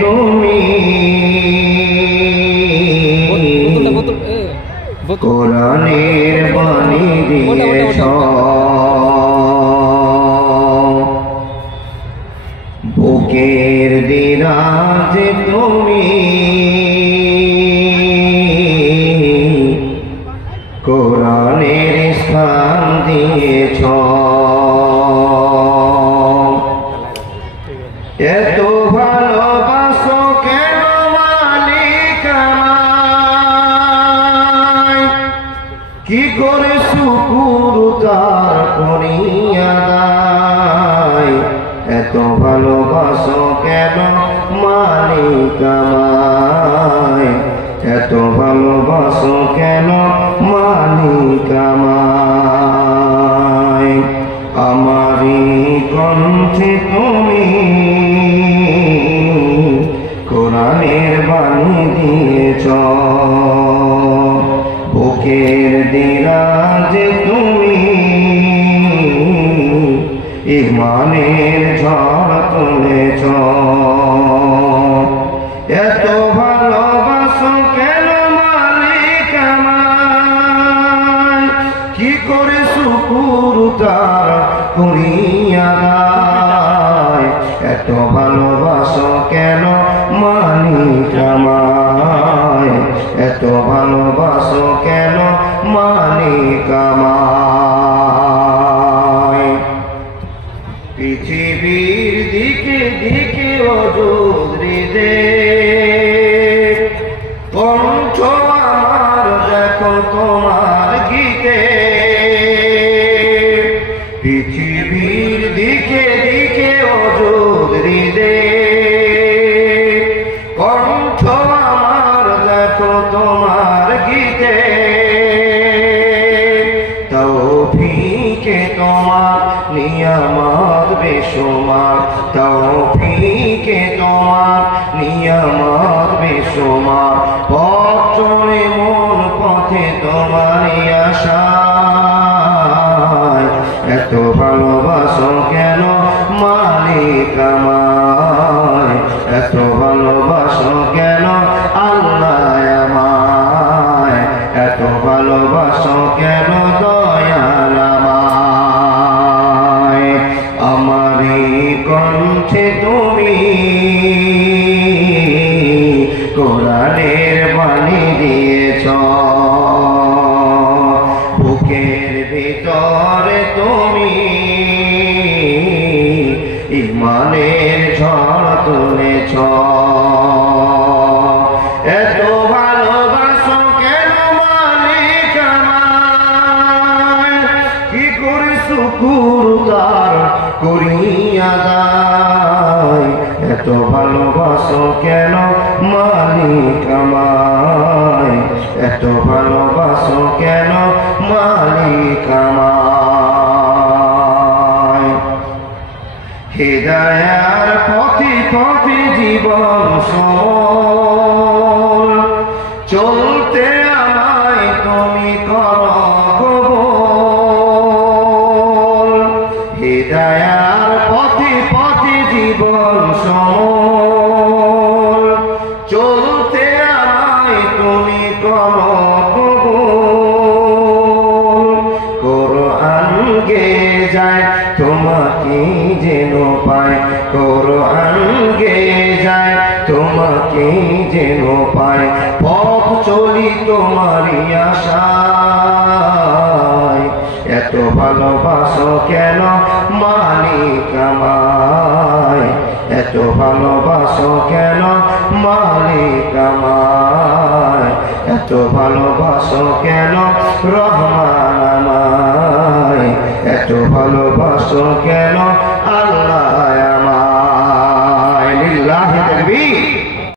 তুমি কোরআনের বাণী দিয়েছ বুকের দিরাজ তুমি কোরআনের স্থান দিয়েছ এত ভালোবাসো কেন মালিক আমায় কি করে শুকুর তার করিয়া দায় এত ভালোবাসো কেন মালিক আমায় এত ভালোবাসো কেন মালিক আমায় আমারি কণ্ঠে তুমি কোরআনের বাণী দিয়েছ বুকের দিরাজে তুমি ইমানের ঝড় তুলেছ এত ভালোবাসো কেন মালিক আমায় কি করে শুকুর তার করিয়া দায় এত ভালোবাসো কেন মালিক আমায় এত ভালোবাসো কেন মালিক আমায় পৃথিবীর দিকে দিকে অজুদ্রিদে কণ্ঠ আমার দেখো তোমার গীতে পৃথিবীর দিকে দিকে অজুদ্রিদে কণ্ঠ আমার দেখো তোমার গীতে তৌফিকে তোমার নিয়ামত বেশুমার তৌফিকে তোমার নিয়ামত বেশুমার পথ চলে মন পথে তোমারই আশায় এত ভালোবাসো কেন মালিক আমায় এত ভালোবাসো কেন আল্লাহ আমায় এত ভালোবাসো কেন দয়াল আমায় আমারি কণ্ঠে তুমি কোরআনের বাণী দিয়েছ বুকের ভিতরে তুমি ইমানের ঝড় তুলেছ এত ভালোবাসো কেন মালিক আমায় কি করে শুকুর তার করিয়া দায় এত ভালোবাসো কেন মালিক আমায় এত ভালোবাসো কেন মালিক আমায় হিদায়ার পথে পথে জীবন সমর চলতে আমায় তুমি করো কবুল হিদায়ার পথে পথে জীবন সমর চলতে আমায় তুমি করো কবুল কোরআন গে যায় তোমাকে যেন পায় কোরআন গে যায় তোমাকে যেন পায় পথ চলি তোমারই আশায় এত ভালোবাসো কেন মালিক আমায় এত ভালোবাসো কেন মালিক আমায় এত ভালোবাসো কেন রহমান আমায় এত ভালোবাসো কেন